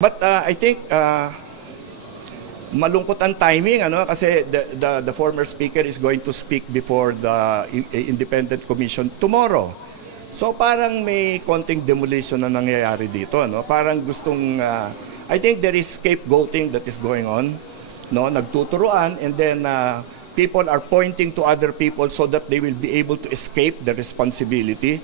But I think malungkot ang timing, ano, kasi the former speaker is going to speak before the independent commission tomorrow. So parang may konting demolition na nangyayari dito, no? Parang gustong I think there is scapegoating that is going on, no? Nagtuturuan, and then people are pointing to other people so that they will be able to escape the responsibility.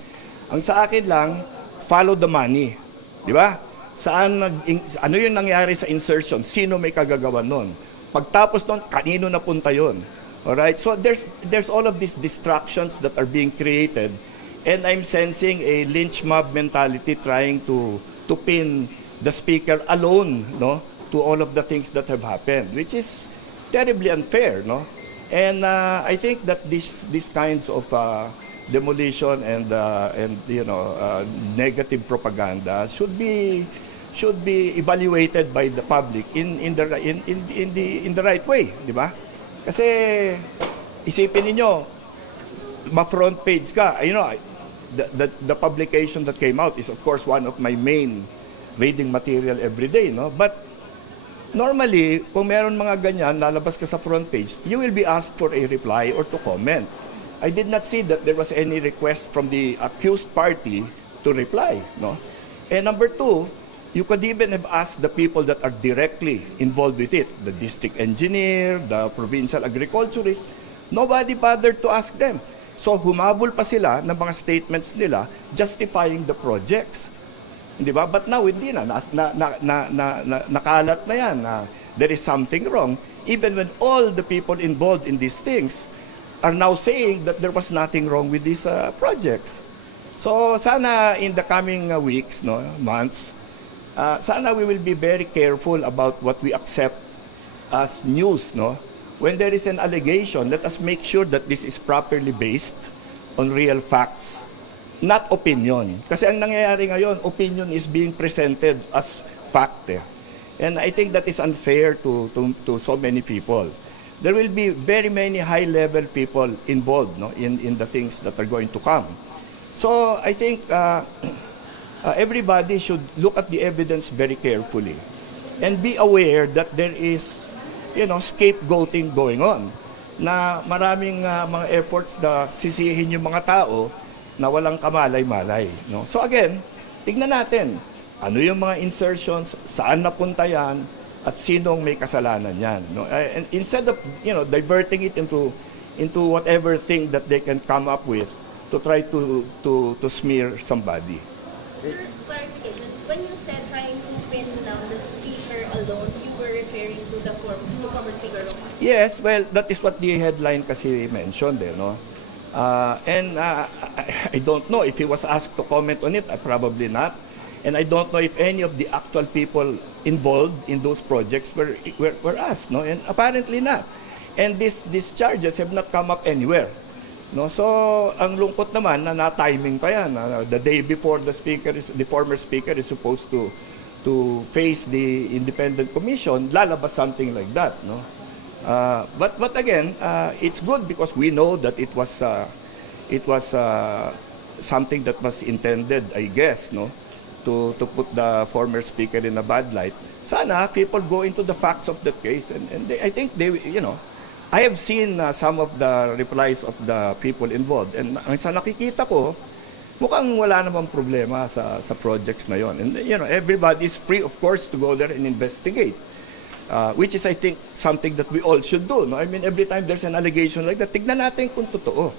Ang sa akin lang, follow the money, di ba? Ano yung nangyari sa insertion? Sino may kagagawan nun? Pagtapos nun, kanino napunta yun? Alright? So there's all of these distractions that are being created, and I'm sensing a lynch mob mentality trying to pin the speaker alone, no, to all of the things that have happened, which is terribly unfair, no? And I think that these kinds of demolition and negative propaganda should be evaluated by the public in the right way, di ba? Kasi isipin niyo, ma-front page ka. You know, the publication that came out is of course one of my main reading material every day, no? But normally, kung meron mga ganyan, lalabas ka sa front page, you will be asked for a reply or to comment. I did not see that there was any request from the accused party to reply, no? And number two, you could even have asked the people that are directly involved with it, the district engineer, the provincial agriculturist. Nobody bothered to ask them. So humabol pa sila ng mga statements nila justifying the projects. Hindi ba? But now, hindi na. Nakalat na yan. There is something wrong. Even when all the people involved in these things are now saying that there was nothing wrong with these projects. So sana in the coming weeks, no, months, sana we will be very careful about what we accept as news, no? When there is an allegation, let us make sure that this is properly based on real facts, not opinion. Kasi ang nangyayari ngayon, opinion is being presented as fact. And I think that is unfair to so many people. There will be very many high-level people involved, no, in the things that are going to come. So I think everybody should look at the evidence very carefully and be aware that there is, scapegoating going on, na maraming mga efforts na sisihin yung mga tao na walang kamalay-malay, no? So again, tignan natin ano yung mga insertions, saan napunta yan, at sinong may kasalanan yan, no? And instead of diverting it into whatever thing that they can come up with to try to smear somebody. Sir, clarification. When you said trying to pin down the speaker alone, you were referring to the former speaker alone? Yes, well, that is what the headline kasi mentioned there, no? And I don't know if he was asked to comment on it, probably not. And I don't know if any of the actual people involved in those projects were asked, no? And apparently not. And these charges have not come up anywhere. No, so ang lungkot naman na timing pa yan. The day before the former speaker is supposed to face the independent commission, lalabas something like that, no? But again, it's good because we know that it was something that was intended, I guess, no, to put the former speaker in a bad light. Sana people go into the facts of the case, and I think they, I have seen some of the replies of the people involved, and sa nakikita ko, mukhang wala namang problema sa projects na yon. And everybody is free, of course, to go there and investigate, which is, I think, something that we all should do, no? I mean, every time there's an allegation like that, tignan natin kung totoo.